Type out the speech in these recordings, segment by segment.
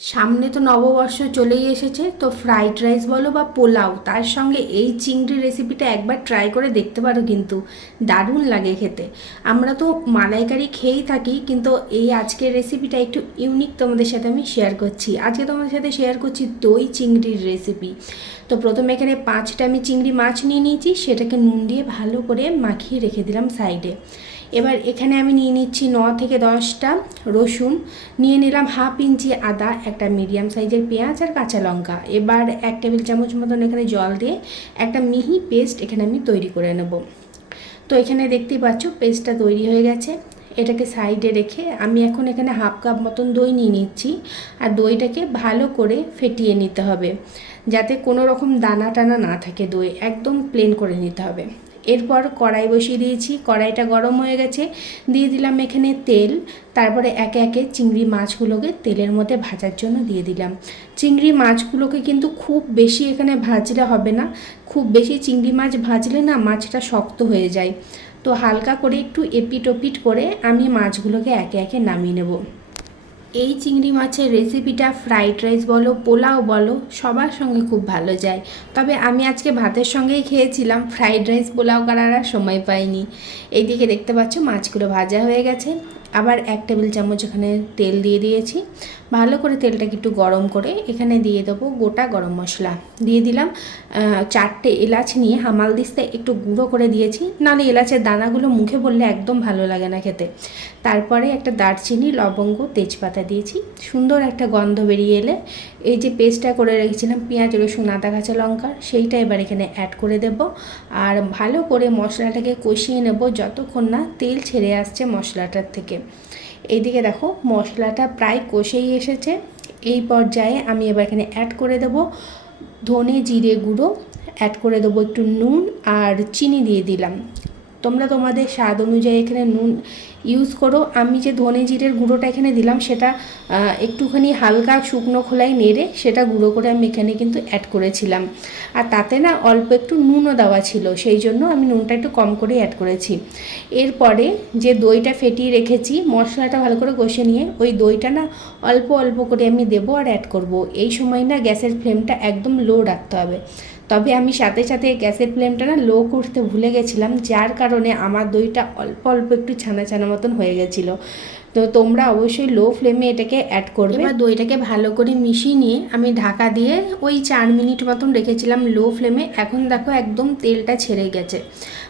সামনে তো নববর্ষ চলেই এসেছে, তো ফ্রাইড রাইস বলো বা পোলাও, তার সঙ্গে এই চিংড়ি রেসিপিটা একবার ট্রাই করে দেখতে পারো, কিন্তু দারুণ লাগে খেতে। আমরা তো মালাইকারি খেয়েই থাকি, কিন্তু এই আজকের রেসিপিটা একটু ইউনিক তোমাদের সাথে আমি শেয়ার করছি। আজকে তোমাদের সাথে শেয়ার করছি দই চিংড়ির রেসিপি। তো প্রথমে এখানে 5টা আমি চিংড়ি মাছ নিয়ে নিয়েছি, সেটাকে নুন দিয়ে ভালো করে মাখিয়ে রেখে দিলাম সাইডে। এবার এখানে আমি নিয়ে নিচ্ছি 9 থেকে 10টা রসুন, নিয়ে নিলাম হাফ ইঞ্চি আদা, একটা মিডিয়াম সাইজের পেঁয়াজ আর কাঁচা লঙ্কা। এবার 1 টেবিল চামচ মতন এখানে জল দিয়ে একটা মিহি পেস্ট এখানে আমি তৈরি করে নেব। তো এখানে দেখতেই পাচ্ছ পেস্টটা তৈরি হয়ে গেছে। এটাকে সাইডে রেখে আমি এখন এখানে হাফ কাপ মতন দই নিয়ে নিচ্ছি, আর দইটাকে ভালো করে ফেটিয়ে নিতে হবে, যাতে কোনো রকম দানা টানা না থাকে। দই একদম প্লেন করে নিতে হবে। এরপর কড়াই বসিয়ে দিয়েছি, কড়াইটা গরম হয়ে গেছে, দিয়ে দিলাম এখানে তেল। তারপরে একে একে চিংড়ি মাছগুলোকে তেলের মধ্যে ভাজার জন্য দিয়ে দিলাম। চিংড়ি মাছগুলোকে কিন্তু খুব বেশি এখানে ভাজলে হবে না, খুব বেশি চিংড়ি মাছ ভাজলে না মাছটা শক্ত হয়ে যায়। তো হালকা করে একটু এপিট ওপিট করে আমি মাছগুলোকে একে একে নামিয়ে নেব। এই চিংড়ি মাছের রেসিপিটা ফ্রাইড রাইস বলো পোলাও বলো সবার সঙ্গে খুব ভালো যায়। তবে আমি আজকে ভাতের সঙ্গেই খেয়েছিলাম, ফ্রাইড রাইস পোলাও করার আর সময় পাইনি। এইদিকে দেখতে পাচ্ছ মাছগুলো ভাজা হয়ে গেছে। আবার 1 টেবিল চামচ এখানে তেল দিয়ে দিয়েছি। ভালো করে তেলটাকে একটু গরম করে এখানে দিয়ে দেবো গোটা গরম মশলা। দিয়ে দিলাম 4টে এলাচ নিয়ে হামাল দিস্তে একটু গুঁড়ো করে দিয়েছি, নাহলে এলাচের দানাগুলো মুখে পড়লে একদম ভালো লাগে না খেতে। তারপরে একটা দারচিনি, লবঙ্গ, তেজপাতা দিয়েছি। সুন্দর একটা গন্ধ বেরিয়ে এলে এই যে পেস্টটা করে রেখেছিলাম পেঁয়াজ, রসুন, আদা, কাঁচা লঙ্কার, সেইটা এবার এখানে অ্যাড করে দেব। আর ভালো করে মশলাটাকে কষিয়ে নেব যতক্ষণ না তেল ছেড়ে আসছে মশলাটার থেকে। এইদিকে দেখো মশলাটা প্রায় কষেই এসেছে। এই পর্যায়ে আমি এবার এখানে অ্যাড করে দেব ধনে জিরে গুঁড়ো, অ্যাড করে দেবো একটু নুন, আর চিনি দিয়ে দিলাম। তোমরা তোমাদের স্বাদ অনুযায়ী এখানে নুন ইউজ করো। আমি যে ধনে জিরের গুঁড়োটা এখানে দিলাম সেটা একটুখানি হালকা শুকনো খোলায় নেড়ে সেটা গুঁড়ো করে আমি এখানে কিন্তু অ্যাড করেছিলাম। আর তাতে না অল্প একটু নুনও দেওয়া ছিল, সেই জন্য আমি নুনটা একটু কম করে অ্যাড করেছি। এরপরে যে দইটা ফেটিয়ে রেখেছি, মশলাটা ভালো করে কষে নিয়ে ওই দইটা না অল্প অল্প করে আমি দেবো আর অ্যাড করব। এই সময় না গ্যাসের ফ্লেমটা একদম লো রাখতে হবে। তবে আমি সাথে সাথে গ্যাসের ফ্লেমটা না লো করতে ভুলে গেছিলাম, যার কারণে আমার দইটা অল্প অল্প একটু ছানা ছানা মতন হয়ে গেছিলো। তো তোমরা অবশ্যই লো ফ্লেমে এটাকে অ্যাড করবে। এবার দইটাকে ভালো করে মিশিয়ে নিয়ে আমি ঢাকা দিয়ে ওই 4 মিনিট মতন রেখেছিলাম লো ফ্লেমে। এখন দেখো একদম তেলটা ছেড়ে গেছে,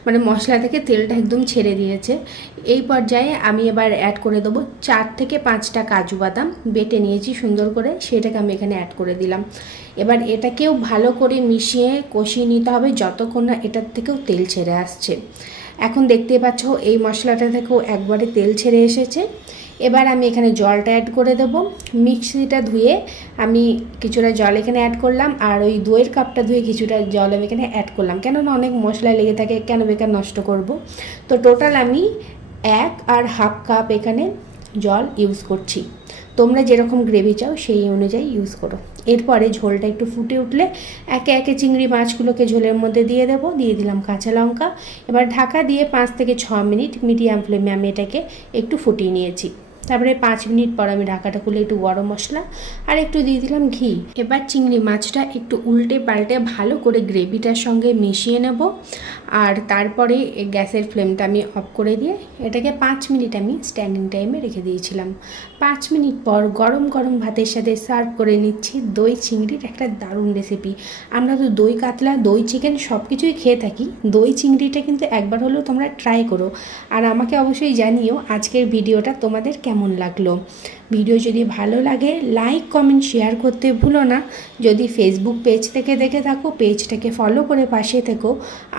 মানে মশলা থেকে তেলটা একদম ছেড়ে দিয়েছে। এই পর্যায়ে আমি এবার অ্যাড করে দেবো 4 থেকে 5টা কাজু বাদাম বেটে নিয়েছি সুন্দর করে, সেটাকে আমি এখানে অ্যাড করে দিলাম। এবার এটাকেও ভালো করে মিশিয়ে কষিয়ে নিতে হবে যতক্ষণ না এটার থেকেও তেল ছেড়ে আসছে। এখন দেখতেই পাচ্ছ এই মশলাটা থেকেও একবারে তেল ছেড়ে এসেছে। এবার আমি এখানে জলটা অ্যাড করে দেব। মিক্সিটা ধুয়ে আমি কিছুটা জল এখানে অ্যাড করলাম, আর ওই দইয়ের কাপটা ধুয়ে কিছুটা জল আমি এখানে অ্যাড করলাম, কেননা অনেক মশলা লেগে থাকে, কেন বেকার নষ্ট করব। তো টোটাল আমি 1 আর হাফ কাপ এখানে জল ইউজ করছি। তোমরা যেরকম গ্রেভি চাও সেই অনুযায়ী ইউজ করো। এরপরে ঝোলটা একটু ফুটে উঠলে একে একে চিংড়ি মাছগুলোকে ঝোলের মধ্যে দিয়ে দেবো। দিয়ে দিলাম কাঁচা লঙ্কা। এবার ঢাকা দিয়ে 5 থেকে 6 মিনিট মিডিয়াম ফ্লেমে আমি এটাকে একটু ফুটিয়ে নিয়েছি। তারপরে 5 মিনিট পর আমি ঢাকাটা খুলে একটু গরম মশলা আর একটু দিয়ে দিলাম ঘি। এবার চিংড়ি মাছটা একটু উল্টে পাল্টে ভালো করে গ্রেভিটার সঙ্গে মিশিয়ে নেব। আর তারপরে গ্যাসের ফ্লেমটা আমি অফ করে দিয়ে এটাকে 5 মিনিট আমি স্ট্যান্ডিং টাইমে রেখে দিয়েছিলাম। 5 মিনিট পর গরম গরম ভাতের সাথে সার্ভ করে নিচ্ছি দই চিংড়ির একটা দারুণ রেসিপি। আমরা তো দই কাতলা, দই চিকেন সব কিছুই খেয়ে থাকি, দই চিংড়িটা কিন্তু একবার হলেও তোমরা ট্রাই করো। আর আমাকে অবশ্যই জানিও আজকের ভিডিওটা তোমাদের কেমন লাগলো। ভিডিও যদি ভালো লাগে লাইক, কমেন্ট, শেয়ার করতে ভুলো না। যদি ফেসবুক পেজ থেকে দেখে থাকো পেজটাকে ফলো করে পাশে থেকো,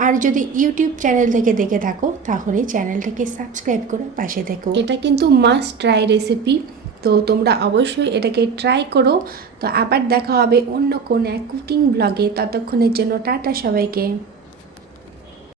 আর যদি ইউটিউব চ্যানেল থেকে দেখে থাকো তাহলে চ্যানেলটাকে সাবস্ক্রাইব করে পাশে থেকো। এটা কিন্তু মাস্ট ট্রাই রেসিপি, তো তোমরা অবশ্যই এটাকে ট্রাই করো। তো আবার দেখা হবে অন্য কোনো এক কুকিং ব্লগে, ততক্ষণের জন্য টাটা সবাইকে।